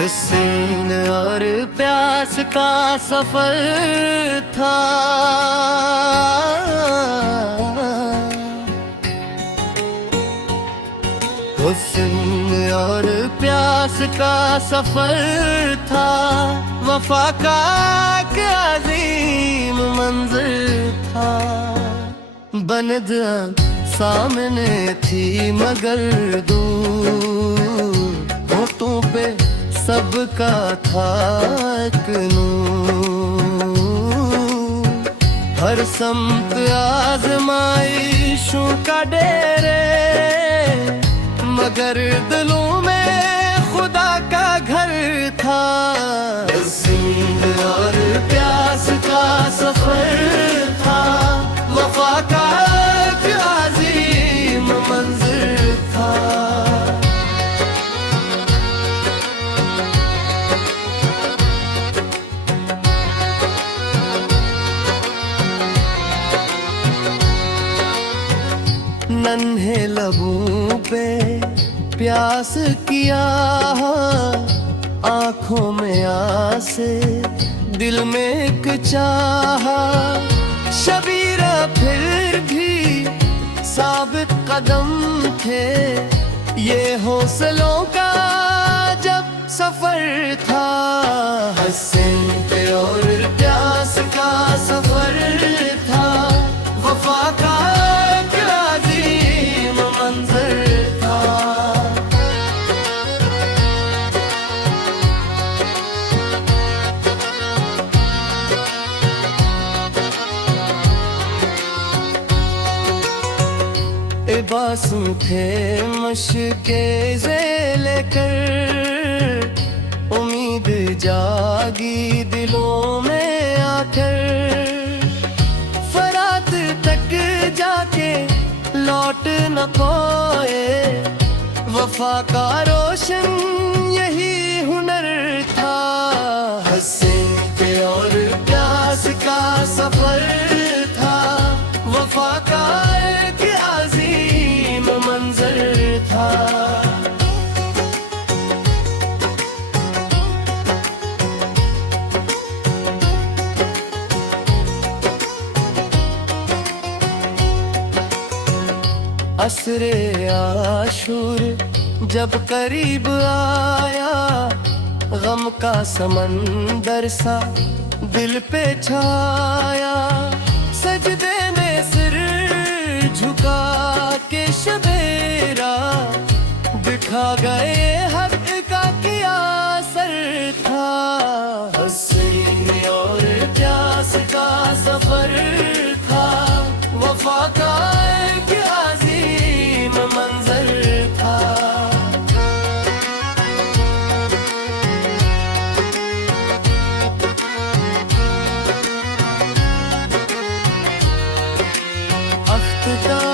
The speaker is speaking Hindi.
हुस्न और प्यास का सफर था। हुस्न और प्यास का सफर था, वफा का एक अजीम मंज़िल था। बनद सामने थी मगर दूर, होठों पे सबका था एक नूर। हर समत आजमाइशों का डेरे, मगर दिलों में खुदा का घर था। हुस्न और प्यास का सफर था, वफा का एक अजीम मंज़िल था। नन्हे लबों पे प्यास किया, आँखों में आसे, दिल में एक चाहा। शबीरा फिर भी साबित कदम थे, ये हौसलों का जब सफर था। हुस्न पे और प्यास का सफर था, वफा का एक अजीम मंज़र था। इबासुं थे मशके लेकर, उम्मीद जागी दिलों में आकर। फरात तक जाके लौट न कोए, वफा का रोशन यही हुनर था। हुस्न पे और प्यास का सफर था, वफा का एक अजीम मंज़र था। असरे आशूर जब करीब आया, गम का समंदर सा दिल पे छाया। सजदे में सिर झुका के शबेरा, दिखा गए हक का क्या असर था। हुस्न और प्यास का सफर था, वफा का एक अजीम मंज़र था। अख्तितार